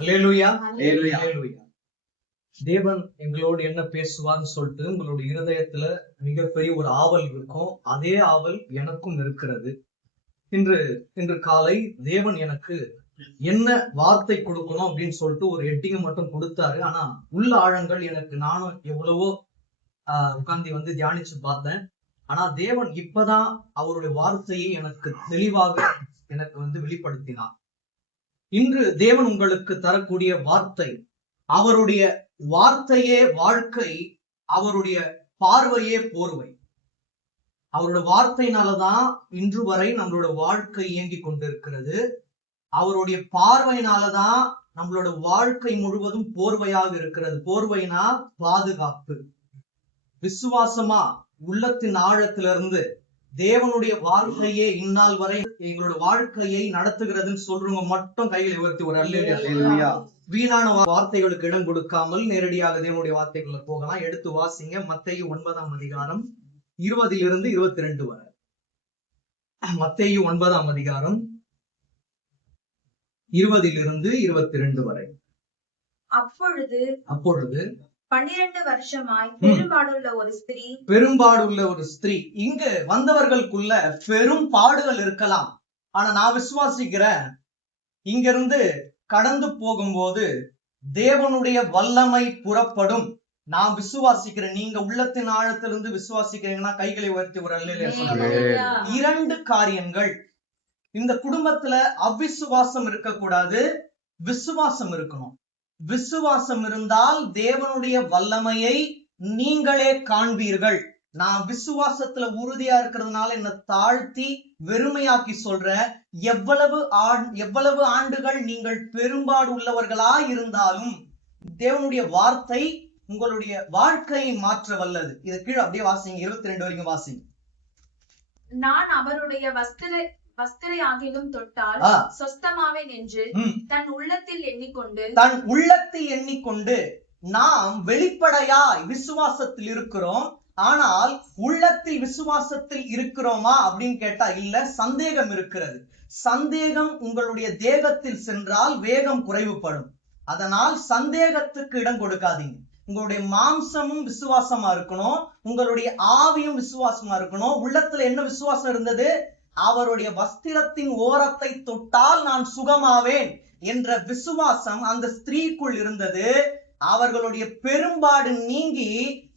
அல்லேலூயா. தேவன் எங்களோடு என்ன பேசுவார்னு சொல்லிட்டு உங்களுடைய இருதயத்துல மிகப்பெரிய ஒரு ஆவல் இருக்கும். அதே ஆவல் எனக்கும் இருக்கிறது. இன்று காலை தேவன் எனக்கு என்ன வார்த்தை கொடுக்கணும் அப்படின்னு சொல்லிட்டு ஒரு ஹெட்டிங் மட்டும் கொடுத்தாரு. ஆனா உள்ள ஆழங்கள் எனக்கு நானும் எவ்வளவோ உட்கார்ந்து தியானிச்சு பார்த்தேன். ஆனா தேவன் இப்பதான் அவருடைய வார்த்தையை எனக்கு தெளிவாக எனக்கு வெளிப்படுத்தினார். இன்று தேவன் உங்களுக்கு தரக்கூடிய வார்த்தை, அவருடைய வார்த்தையே வாழ்க்கை, அவருடைய பார்வையே போர்வை. அவருடைய வார்த்தையினாலதான் இன்று வரை நம்மளோட வாழ்க்கை இயங்கி கொண்டிருக்கிறது. அவருடைய பார்வையினாலதான் நம்மளோட வாழ்க்கை முழுவதும் போர்வையாக இருக்கிறது. போர்வைனா பாதுகாப்பு. விசுவாசமா உள்ளத்தின் ஆழத்திலிருந்து தேவனுடைய வார்த்தையே இந்நாள் வரை எங்களோட வாழ்க்கையை நடத்துகிறதுன்னு சொல்றவங்க மட்டும் கையில் உயர்த்தி ஒரு அல்லேலூயா. வீணான வார்த்தைகளுக்கு இடம் கொடுக்காமல் நேரடியாக தேவனுடைய வார்த்தைகளை போகலாம். எடுத்து வாசிங்க மத்தேயு 9ஆம் அதிகாரம் 20 22 வரை. மத்தேயு 9ஆம் அதிகாரம் 20 22 வரை. அப்பொழுது 12 வருஷமாய் பெரும்பாடுள்ள ஒரு ஸ்திரீ. இங்கு வந்தவர்களுக்குள்ள பெரும் பாடுகள் இருக்கலாம். ஆனா நான் விசுவாசிக்கிறேன், இங்கிருந்து கடந்து போகும்போது தேவனுடைய வல்லமை புறப்படும். நான் விசுவாசிக்கிறேன். நீங்க உள்ளத்தின் ஆழத்திலிருந்து விசுவாசிக்கிறீங்கன்னா கைகளை உயர்த்தி ஒரு அல்லேலூயா. 2 காரியங்கள் இந்த குடும்பத்துல அவிசுவாசம் இருக்கக்கூடாது, விசுவாசம் இருக்கணும். விசுவாசம் இருந்தால் தேவனுடைய வல்லமையை நீங்களே காண்பீர்கள். நான் விசுவாசத்துல உறுதியா இருக்கிறதுனால என்ன தாழ்த்தி வெறுமையாக்கி சொல்ற. எவ்வளவு ஆண்டுகள் நீங்கள் பெரும்பாடு உள்ளவர்களா இருந்தாலும் தேவனுடைய வார்த்தை உங்களுடைய வாழ்க்கையை மாற்ற வல்லது. இது கீழே அப்படியே வாசிங்க, 22 வரைக்கும் வாசிங்க. நான் அவருடைய வஸ்திரை ஆகிலும் தொட்டால் சொஸ்தமாவேன் என்று தன் உள்ளத்தில் எண்ணிக்கொண்டு நாம் வெளிப்படையாய் விசுவாசத்தில் இருக்கிறோம். ஆனால் உள்ளத்தில் விசுவாசத்தில் இருக்கிறோமா அப்படின்னு கேட்டா இல்ல, சந்தேகம் இருக்கிறது. சந்தேகம் உங்களுடைய தேகத்தில் சென்றால் வேகம் குறைவுபடும். அதனால் சந்தேகத்துக்கு இடம் கொடுக்காதீங்க. உங்களுடைய மாம்சமும் விசுவாசமா இருக்கணும், உங்களுடைய ஆவியும் விசுவாசமா இருக்கணும். உள்ளத்துல என்ன விசுவாசம் இருந்தது? அவருடைய வஸ்திரத்தின் ஓரத்தை தொட்டால் நான் சுகமாவேன் என்ற விசுவாசம் அந்த ஸ்திரீக்குள் இருந்தது. அவர்களுடைய பெரும்பாடு நீங்கி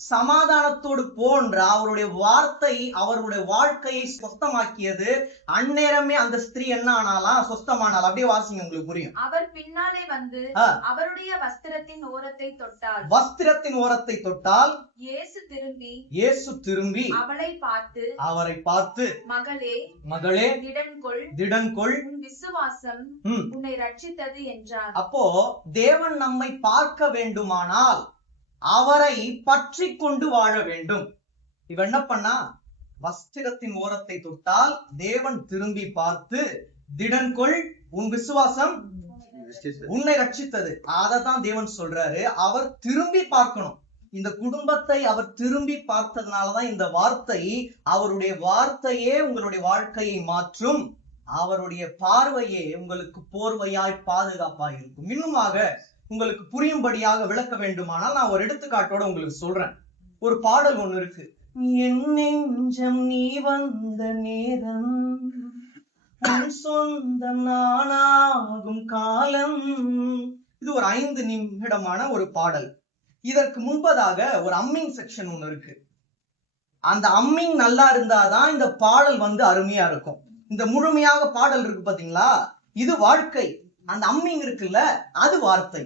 சமாதானத்தோடு போன்ற அவருடைய வார்த்தை அவருடைய வாழ்க்கையை சொஸ்தமாக்கியது. அந்நேரமே அந்த ஸ்திரீ என்ன ஆனாலாம்? சொஸ்தமானால். அப்படியே வாசிங்க, உங்களுக்கு புரியும். அவர் பின்னாலே வந்து அவருடைய வஸ்திரத்தின் ஓரத்தை தொட்டால் இயேசு திரும்பி அவரை பார்த்து மகளே திடன்கொள், விசுவாசம் உன்னை ரட்சித்தது என்றார். அப்போ தேவன் நம்மை பார்க்க வேண்டுமானால் அவரை பற்றி கொண்டு வாழ வேண்டும். இவ என்ன பண்ணா? வஸ்திரத்தின் ஓரத்தை தொட்டால் தேவன் திரும்பி பார்த்து திடன்கொள், உன் விசுவாசம் உன்னை ரட்சித்தது. அததான் தேவன் சொல்றாரு. அவர் திரும்பி பார்க்கணும். இந்த குடும்பத்தை அவர் திரும்பி பார்த்ததுனாலதான் இந்த வார்த்தை, அவருடைய வார்த்தையே உங்களுடைய வாழ்க்கையை மாற்றும். அவருடைய பார்வையே உங்களுக்கு போர்வையாய் பாதுகாப்பாய் இருக்கும். இன்னுமாக உங்களுக்கு புரியும்படியாக விளக்க வேண்டுமானால் நான் ஒரு எடுத்துக்காட்டோட உங்களுக்கு சொல்றேன். ஒரு பாடல் ஒண்ணு இருக்கு. என் நெஞ்சம் நீ வந்த நேரம், உன் சொந்தம் நானாகும் காலம். இது ஒரு 5 நிமிடமான ஒரு பாடல். இதற்கு முன்பதாக ஒரு அம்மிங் செக்ஷன் ஒண்ணு இருக்கு. அந்த அம்மிங் நல்லா இருந்தாதான் இந்த பாடல் அருமையா இருக்கும். இந்த முழுமையாக பாடல் இருக்கு பாத்தீங்களா, இது வாழ்க்கை. அந்த அம்மிங் இருக்குல்ல, அது வார்த்தை.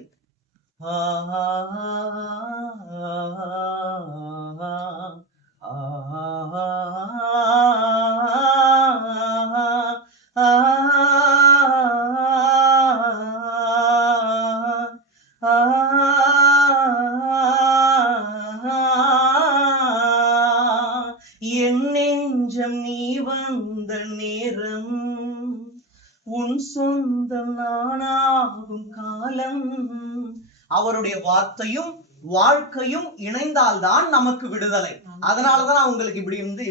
என் நெஞ்சம் நீ வந்த நேரம், உன் சொந்தம் நானாகும் காலம். அவருடைய வார்த்தையும் வாழ்க்கையும் இணைந்தால்தான் நமக்கு விடுதலை. அதனாலதான் நான் உங்களுக்கு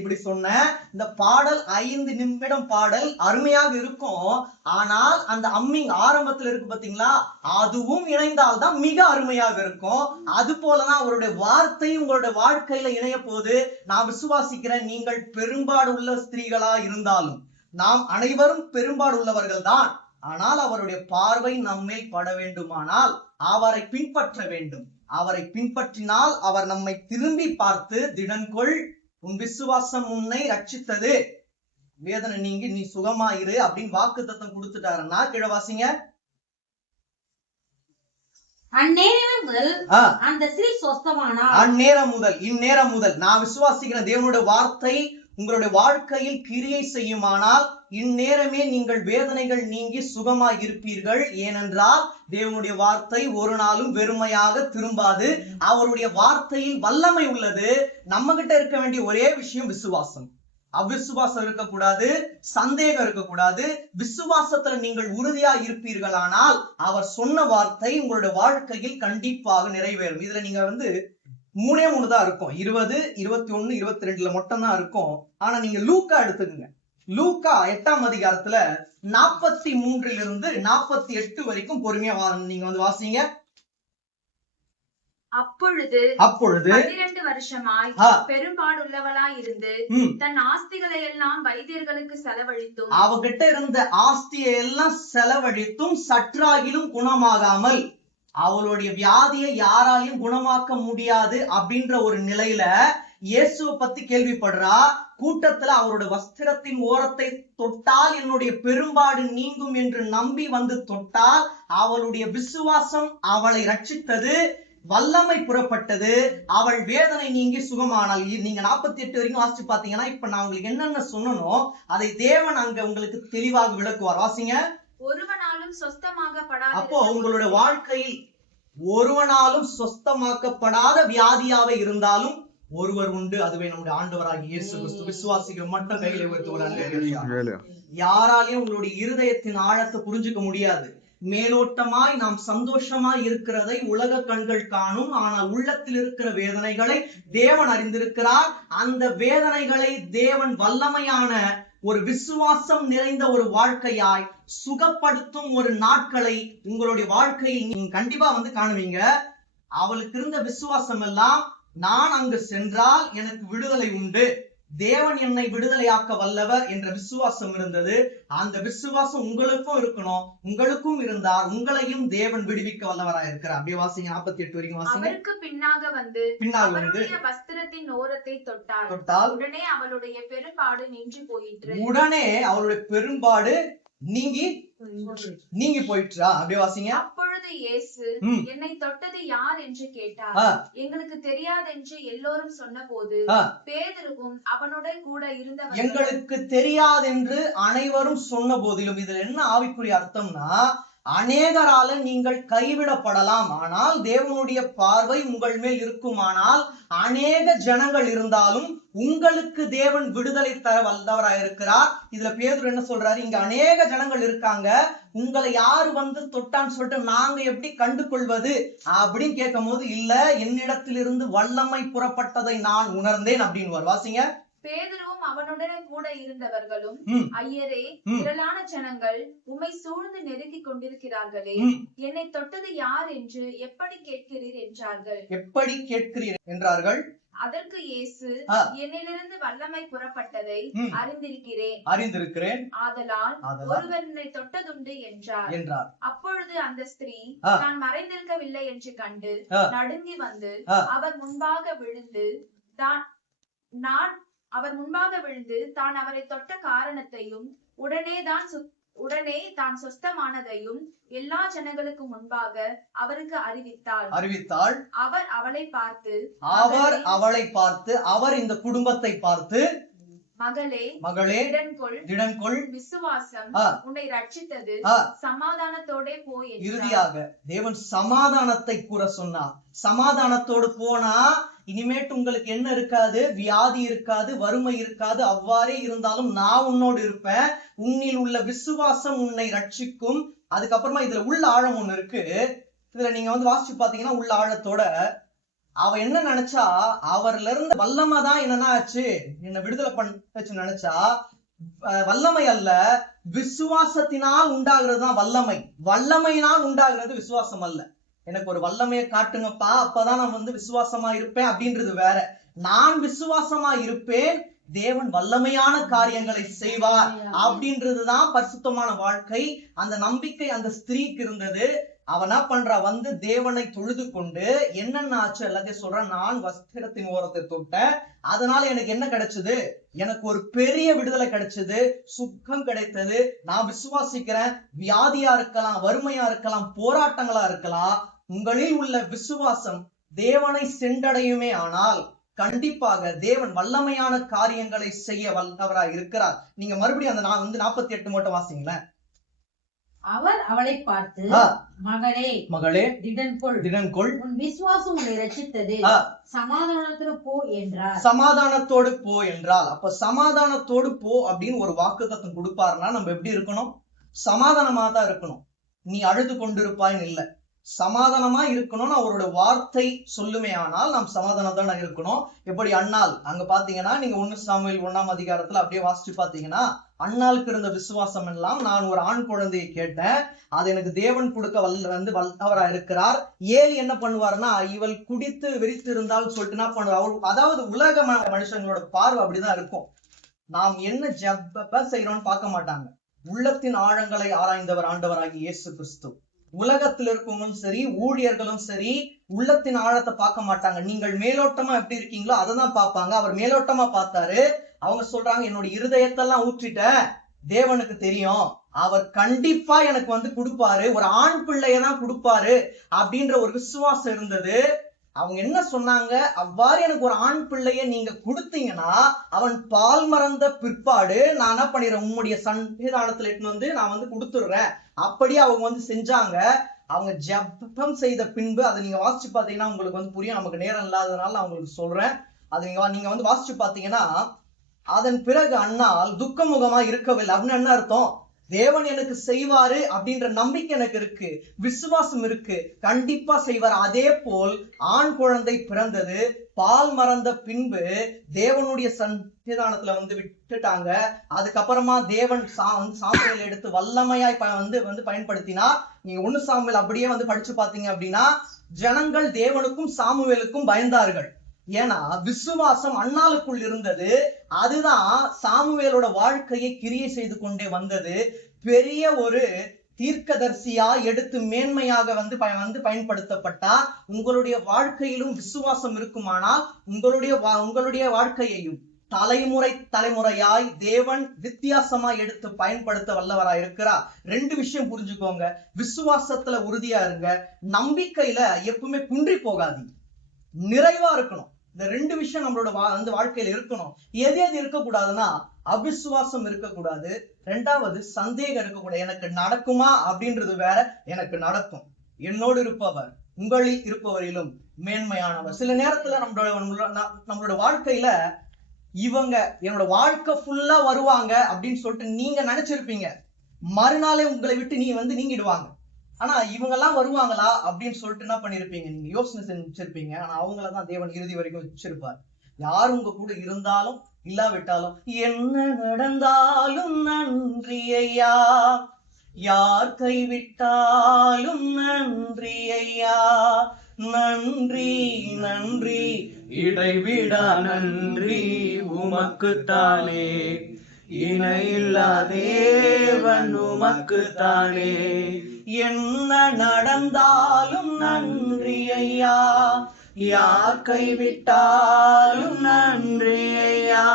இப்படி சொன்னேன். இந்த பாடல் 5 நிமிடம் பாடல் அருமையாக இருக்கும். ஆனால் அந்த அம்மிங் ஆரம்பத்துல இருக்கு பாத்தீங்களா, அதுவும் இணைந்தால்தான் மிக அருமையாக இருக்கும். அது போலதான் அவருடைய வார்த்தை உங்களுடைய வாழ்க்கையில இணைய போது. நான் விசுவாசிக்கிறேன், நீங்கள் பெரும்பாடு உள்ள ஸ்திரீகளா இருந்தாலும், நாம் அனைவரும் பெரும்பாடு உள்ளவர்கள் தான். ஆனால் அவருடைய பார்வை நம்மேல் பட வேண்டுமானால் அவரை பின்பற்ற வேண்டும். அவரை பின்பற்றினால் அவர் நம்மை திரும்பி பார்த்து, திடன்கொள், உன் விசுவாசம் உன்னை ரட்சித்தது, வேதனை நீங்கி நீ சுகமாயிரு அப்படின்னு வாக்குத்தத்தம் கொடுத்துட்டாருன்னா, கீழே வாசிங்க. அந்நேரம் முதல் அந்த ஸ்திரீ சொஸ்தமானாள். அந்நேரம் முதல், இந்நேரம் முதல் நான் விசுவாசிக்கிற தேவனுடைய வார்த்தை உங்களுடைய வாழ்க்கையில் கிரியை செய்யுமானால் இந்நேரமே நீங்கள் வேதனைகள் நீங்கி சுகமாய் இருப்பீர்கள். ஏனென்றால் தேவனுடைய வார்த்தை ஒரு நாளும் வெறுமையாக திரும்பாது. அவருடைய வார்த்தையில் வல்லமை உள்ளது. நம்ம கிட்ட இருக்க வேண்டிய ஒரே விஷயம் விசுவாசம். அவிசுவாசம் இருக்கக்கூடாது, சந்தேகம் இருக்கக்கூடாது. விசுவாசத்துல நீங்கள் உறுதியா இருப்பீர்களானால் அவர் சொன்ன வார்த்தை உங்களுடைய வாழ்க்கையில் கண்டிப்பாக நிறைவேறும். இதுல நீங்க 3 தான் இருக்கும். 20, 21, 22 மட்டும் தான் இருக்கும். ஆனா நீங்க லூக்கா எடுத்துக்கங்க. லூக்கா 8ஆம் அதிகாரத்துல 43 48 வரைக்கும் பொறுமையா நீங்க வாசிங்க. அப்பொழுது 12 வருஷமாய் பெரும்பாடுள்ளவளாய் இருந்து தன் ஆஸ்திகளை எல்லாம் வைத்தியர்களுக்கு செலவழித்தும், அவகிட்ட இருந்த ஆஸ்தியை எல்லாம் செலவழித்தும் சற்றாகிலும் குணமாகாமல், அவளுடைய வியாதியை யாராலையும் குணமாக்க முடியாது அப்படின்ற ஒரு நிலையில இயேசுவை பத்தி கேள்விப்படுறா. கூட்டத்துல அவருடைய வஸ்திரத்தின் ஓரத்தை தொட்டால் என்னுடைய பெரும்பாடு நீங்கும் என்று நம்பி தொட்டால் அவளுடைய விசுவாசம் அவளை ரட்சித்தது. வல்லமை புறப்பட்டது. அவள் வேதனை நீங்கி சுகமானாள். நீங்க 48 வரைக்கும் வாசிச்சு பாத்தீங்கன்னா, இப்ப நான் உங்களுக்கு என்னென்ன சொன்னனோ அதை தேவன் அங்க உங்களுக்கு தெளிவாக விளக்குவார். வாசிங்க. ஒருவனாலும் சொஸ்தமாக்கப்படாத, அப்போ உங்களுடைய வாழ்க்கையில் ஒருவனாலும் சொஸ்தமாக்கப்படாத வியாதியாவே இருந்தாலும் ஒருவர் உண்டு, அதுவே நம்முடைய ஆண்டவராகிய இயேசு கிறிஸ்து. விசுவாசிகள் மட்டும் கையில உயர்த்துவார். யாராலையும் உங்களுடைய இருதயத்தின் ஆழத்தை புரிஞ்சுக்க முடியாது. மேலோட்டமாய் நாம் சந்தோஷமாய் இருக்கிறதை உலக கண்கள் காணும். ஆனால் உள்ளத்தில் இருக்கிற வேதனைகளை தேவன் அறிந்திருக்கிறார். அந்த வேதனைகளை தேவன் வல்லமையான ஒரு விசுவாசம் நிறைந்த ஒரு வாழ்க்கையாய் சுகப்படுத்தும் ஒரு நாட்களை உங்களுடைய வாழ்க்கையில் நீங்க கண்டிப்பா காணுவீங்க. அவளுக்கு இருந்த விசுவாசம் எல்லாம், நான் அங்கு சென்றால் எனக்கு விடுதலை உண்டு, தேவன் என்னை விடுதலையாக்க வல்லவர் என்ற விசுவாசம் இருந்தது. அந்த விசுவாசம் உங்களுக்கும் இருக்கணும். உங்களுக்கும் இருந்தால் உங்களையும் தேவன் விடுவிக்க வல்லவராக இருக்கிறார். அப்படியே வாசிங்க. 48 வரைக்கும் வாசிங்க. அவருக்கு பின்னாக வந்து வஸ்திரத்தின் ஓரத்தை தொட்டால் உடனே அவளுடைய பெரும்பாடு நின்று போயிற்று. உடனே அவளுடைய பெரும்பாடு நீங்கி போயிற்றா? அப்படியே வாசிங்க. அப்பொழுது இயேசு, என்னை தொட்டது யார் என்று கேட்டார். எங்களுக்கு தெரியாது என்று எல்லோரும் சொன்ன போது பேதுருவும் அவனுடன் கூட இருந்தவர்கள், எங்களுக்கு தெரியாது என்று அனைவரும் சொன்ன போதிலும், இதுல என்ன ஆவிக்குரிய அர்த்தம்னா, அநேகரால நீங்கள் கைவிடப்படலாம், ஆனால் தேவனுடைய பார்வை உங்கள் மேல் இருக்குமானால் அநேக ஜனங்கள் இருந்தாலும் உங்களுக்கு தேவன் விடுதலை தர வல்லவராக இருக்கிறார். இதுல பேதுரு என்ன சொல்றாரு, இங்க அநேக ஜனங்கள் இருக்காங்க, உங்களை யாரு தொட்டான்னு சொல்லிட்டு நாங்க எப்படி கண்டு கொள்வது அப்படின்னு கேட்கும் போது, இல்ல, என்னிடத்திலிருந்து வல்லமை புறப்பட்டதை நான் உணர்ந்தேன் அப்படின்னு வாசிங்க. பேதுருவும் அவனுடனே கூட இருந்தவர்களும், ஐயரே, திரளான ஜனங்கள் உம்மை சூழ்ந்து நெருங்கிக் கொண்டிருக்கிறார்களே, என்னை தொட்டது யார் என்று எப்படி கேட்கிறீர் என்றார்கள். எப்படி கேட்கிறீர் என்றார்கள். அதற்கு இயேசு, என்னிலிருந்து வல்லமை புறப்பட்டதை அறிந்திருக்கிறேன், ஆதலால் ஒருவர் என்னை தொட்டதுண்டு என்றார். அப்பொழுது அந்த ஸ்திரீ நான் மறைந்திருக்கவில்லை என்று கண்டு நடுங்கி வந்து அவர் முன்பாக விழுந்து தான் அவரை தொட்ட காரணத்தையும் உடனே தான் சொஸ்தமானதையும் எல்லா ஜனங்களுக்கு முன்பாக அவருக்கு அறிவித்தாள். அவர் அவளை பார்த்து அவர் இந்த குடும்பத்தை பார்த்து, மகளே, திடன்கொள், விசுவாசம் உன்னை ரட்சித்தது, சமாதானத்தோட போய். இறுதியாக தேவன் சமாதானத்தை கூற சொன்னார். சமாதானத்தோடு போனா இனிமேட்டு உங்களுக்கு என்ன இருக்காது, வியாதி இருக்காது, வறுமை இருக்காது. அவ்வாறே இருந்தாலும் நான் உன்னோடு இருப்பேன், உன்னில் உள்ள விசுவாசம் உன்னை ரட்சிக்கும். அதுக்கப்புறமா இதுல உள்ள ஆழம் ஒண்ணு இருக்கு. இதுல நீங்க வாசிச்சு பாத்தீங்கன்னா, உள்ள ஆழத்தோட அவ என்ன நினைச்சா, அவர்ல இருந்து வல்லமை தான் என்னன்னா ஆச்சு, என்ன விடுதலை பண்ணு நினைச்சா. வல்லமை அல்ல, விசுவாசத்தினால் உண்டாகிறது தான் வல்லமை. வல்லமையினால் உண்டாகிறது விசுவாசம் அல்ல. எனக்கு ஒரு வல்லமையை காட்டுங்கப்பா, அப்பதான் நான் வந்து விசுவாசமா இருப்பேன் அப்படின்றது வேற. நான் விசுவாசமா இருப்பேன், தேவன் வல்லமையான காரியங்களை செய்வார் அப்படின்றதுதான் பரிசுத்தமான வாழ்க்கை. அந்த நம்பிக்கை அந்த ஸ்திரீக்கு இருந்தது. அவ என்ன பண்றா, வந்து தேவனை தொழுது கொண்டு என்னென்ன ஆச்சு எல்லாத்தையும் சொல்ற. நான் வஸ்திரத்தின் ஓரத்தை தொட்டேன், அதனால எனக்கு என்ன கிடைச்சது, எனக்கு ஒரு பெரிய விடுதலை கிடைச்சது, சுகம் கிடைத்தது. நான் விசுவாசிக்கிறேன். வியாதியா இருக்கலாம், வறுமையா இருக்கலாம், போராட்டங்களா இருக்கலாம், உங்களில் உள்ள விசுவாசம் தேவனை சென்றடையுமே ஆனால் கண்டிப்பாக தேவன் வல்லமையான காரியங்களை செய்ய வல்லவராய் இருக்கிறார். நீங்க மறுபடியும் அந்த 48 மட்டும் வாசிங்களேன். அவர் அவளை பார்த்து, மகளே மகளே திடன் கொள், உன் விசுவாசம் உன்னை ரட்சித்தது, சமாதானத்தோடு போ என்றார். சமாதானத்தோடு போ என்றால், அப்ப சமாதானத்தோடு போ அப்படின்னு ஒரு வாக்குத்தத்தம் கொடுப்பாருன்னா நம்ம எப்படி இருக்கணும், சமாதானமா தான் இருக்கணும். நீ அழுது கொண்டிருப்பாயின்னு இல்ல, சமாதானமா இருக்கணும்னு அவரோட வார்த்தை சொல்லுமே ஆனால் நாம் சமாதானத்தோட இருக்கணும். எப்படி அண்ணாள் அங்க பாத்தீங்கன்னா, நீங்க 1 சாமுவேல் 1ஆம் அதிகாரத்துல அப்படியே வாசிச்சு பாத்தீங்கன்னா, அண்ணாளுக்கு இருந்த விசுவாசம் எல்லாம், நான் ஒரு ஆண் குழந்தையை கேட்டேன், அது எனக்கு தேவன் கொடுக்க வல்லவரா இருக்கிறார். ஏலி என்ன பண்ணுவாருன்னா, இவள் குடித்து விரித்து இருந்தாலும் சொல்லிட்டு என்ன பண்ணுவார், அதாவது உலக மனுஷங்களோட பார்வை அப்படிதான் இருக்கும். நாம் என்ன ஜெப செய்யறோம்னு பார்க்க மாட்டாங்க. உள்ளத்தின் ஆழங்களை ஆராய்ந்தவர் ஆண்டவராகிய இயேசு கிறிஸ்து. உலகத்தில் இருக்கவங்களும் சரி, ஊழியர்களும் சரி, உள்ளத்தின் ஆழத்தை பார்க்க மாட்டாங்க. நீங்கள் மேலோட்டமா எப்படி இருக்கீங்களோ அதை தான் பார்ப்பாங்க. அவர் மேலோட்டமா பார்த்தாரு. அவங்க சொல்றாங்க, என்னோட இருதயத்தெல்லாம் ஊற்றிட்டேன், தேவனுக்கு தெரியும், அவர் கண்டிப்பா எனக்கு வந்து கொடுப்பாரு, ஒரு ஆண் பிள்ளையதான் கொடுப்பாரு அப்படின்ற ஒரு விசுவாசம் இருந்தது. அவங்க என்ன சொன்னாங்க, அவ்வாறு எனக்கு ஒரு ஆண் பிள்ளைய நீங்க கொடுத்தீங்கன்னா அவன் பால் மறந்த பிற்பாடு நான் என்ன பண்ணிடுறேன், உம்முடைய சன்னிதானத்துல எட்டு வந்து நான் வந்து கொடுத்துடுறேன். அப்படியே அவங்க வந்து செஞ்சாங்க. அவங்க ஜெபம் செய்த பின்பு, அதை நீங்க வாசிச்சு பாத்தீங்கன்னா உங்களுக்கு வந்து புரியும். நமக்கு நேரம் இல்லாததுனால நான் உங்களுக்கு சொல்றேன். அது நீங்க வந்து வாசிச்சு பாத்தீங்கன்னா, அதன் பிறகு அண்ணால் துக்கமுகமா இருக்கவில்லை. அப்படின்னு என்ன அர்த்தம், தேவன் எனக்கு செய்வாரு அப்படின்ற நம்பிக்கை எனக்கு இருக்கு, விசுவாசம் இருக்கு, கண்டிப்பா செய்வார். அதே போல் ஆண் குழந்தை பிறந்தது. பால் மறந்த பின்பு தேவனுடைய சன்னிதானத்துல வந்து விட்டுட்டாங்க. அதுக்கப்புறமா தேவன் சாமுவேல் எடுத்து வல்லமையாய் வந்து பயன்படுத்தினா. நீங்க 1 சாமுவேல் அப்படியே வந்து படிச்சு பாத்தீங்க அப்படின்னா, ஜனங்கள் தேவனுக்கும் சாமுவேலுக்கும் பயந்தார்கள். ஏன்னா விசுவாசம் அண்ணாளுக்குள் இருந்தது. அதுதான் சாமுவேலோட வாழ்க்கையை கிரியை செய்து கொண்டே வந்தது. பெரிய ஒரு தீர்க்கதரிசியா எடுத்து மேன்மையாக வந்து பயன்படுத்தப்பட்டா. உங்களுடைய வாழ்க்கையிலும் விசுவாசம் இருக்குமானால் உங்களுடைய வாழ்க்கையையும் தலைமுறையாய் தேவன் வித்தியாசமாய் எடுத்து பயன்படுத்த வல்லவராய் இருக்கிறார். 2 விஷயம் புரிஞ்சுக்கோங்க. விசுவாசத்துல உறுதியா இருங்க, நம்பிக்கையில எப்பவுமே குன்றி போகாதீங்க, நிறைவா இருக்கணும். இந்த 2 விஷயம் நம்மளோட வாழ்க்கையில இருக்கணும். எது இருக்கக்கூடாதுன்னா, அவிசுவாசம் இருக்கக்கூடாது. 2வது சந்தேகம் இருக்கக்கூடாது. எனக்கு நடக்குமா அப்படின்றது வேற, எனக்கு நடக்கும். என்னோடு இருப்பவர் உங்களில் இருப்பவரிலும் மேன்மையானவர். சில நேரத்துல நம்மளோட வாழ்க்கையில இவங்க என்னோட வாழ்க்கை ஃபுல்லா வருவாங்க அப்படின்னு சொல்லிட்டு நீங்க நினைச்சிருப்பீங்க. மறுநாளே உங்களை விட்டு நீங்கிடுவாங்க. ஆனா இவங்க எல்லாம் வருவாங்களா அப்படின்னு சொல்லிட்டு என்ன பண்ணிருப்பீங்க, நீங்க யோசனை செஞ்சிருப்பீங்க. ஆனா அவங்களதான் தேவன் இறுதி வரைக்கும் வச்சிருப்பார். யார் உங்க கூட இருந்தாலும் இல்லாவிட்டாலும், என்ன நடந்தாலும் நன்றி ஐயா, யார் கைவிட்டாலும் நன்றி ஐயா, நன்றி நன்றி இடைவிடா நன்றி உமக்குத்தானே, இணையில்லா தேவன் உமக்குத்தானே. என்ன நடந்தாலும் நன்றி ஐயா, யார் கைவிட்டாலும் நன்றி ஐயா,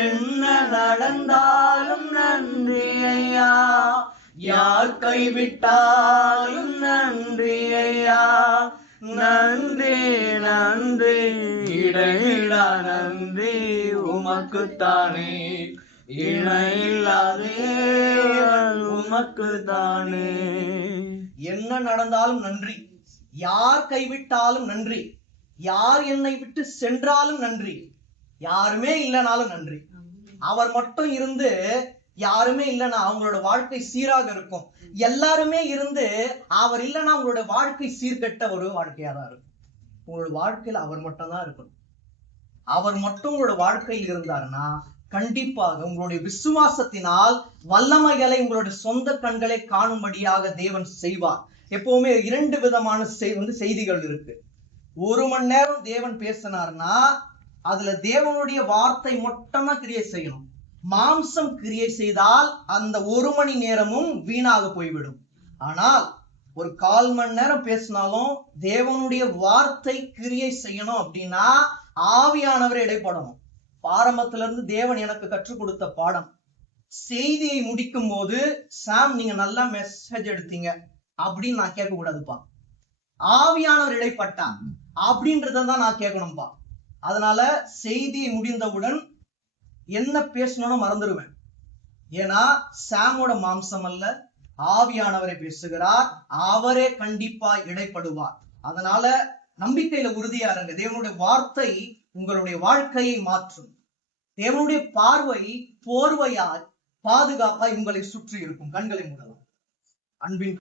என்ன நடந்தாலும் நன்றி ஐயா, யார் கைவிட்டாலும் நன்றி ஐயா, நன்றி நன்றி இடைவிடா நன்றி உமக்குத்தானே, இணையில்லா தேவன் உமக்குத்தானே. என்ன நடந்தாலும் நன்றி, யார் கைவிட்டாலும் நன்றி, யார் என்னை விட்டு சென்றாலும் நன்றி, யாருமே இல்லைனாலும் நன்றி. அவர் மட்டும் இருந்து யாருமே இல்லைன்னா அவங்களோட வாழ்க்கை சீராக இருக்கும். எல்லாருமே இருந்து அவர் இல்லைன்னா அவங்களோட வாழ்க்கை சீர்கெட்ட ஒரு வாழ்க்கையா தான் இருக்கும். உங்களோட வாழ்க்கையில அவர் மட்டும் தான் இருக்கணும். அவர் மட்டும் உங்களோட வாழ்க்கையில் இருந்தாருன்னா கண்டிப்பாக உங்களுடைய விசுவாசத்தினால் வல்லமைகளை உங்களுடைய சொந்த கண்களை காணும்படியாக தேவன் செய்வார். எப்பவுமே 2 விதமான செய்திகள் இருக்கு. 1 மணி நேரம் தேவன் பேசினார்னா அதுல தேவனுடைய வார்த்தை மட்டும்தான் கிரியை செய்யணும். மாம்சம் கிரியை செய்தால் அந்த 1 மணி நேரமும் வீணாக போய்விடும். ஆனால் ஒரு 1/4 மணி நேரம் பேசினாலும் தேவனுடைய வார்த்தை கிரியை செய்யணும் அப்படின்னா ஆவியானவரை இடைப்படணும். ஆரம்பத்துல இருந்து தேவன் எனக்கு கற்றுக் கொடுத்த பாடம், செய்தியை முடிக்கும் போது சாம் நீங்க நல்லா மெசேஜ் எடுத்தீங்க அப்படின்னு நான் கேட்க கூடாதுப்பா. ஆவியானவர் இடைப்பட்டான் அப்படின்றதான் நான் கேட்கணும்பா. அதனால செய்தியை முடிந்தவுடன் என்ன பேசணும்னு மறந்துடுவேன். ஏன்னா சாமோட மாம்சம் அல்ல, ஆவியானவரை பேசுகிறார், அவரே கண்டிப்பா இடைப்படுவார். அதனால நம்பிக்கையில உறுதியா இருங்க. தேவனுடைய வார்த்தை உங்களுடைய வாழ்க்கையை மாற்றும். தேவனுடைய பார்வை போர்வையாய் பாதுகாப்பாய் உங்களை சுற்றி இருக்கும். கண்களை மூடலாம். அன்பின்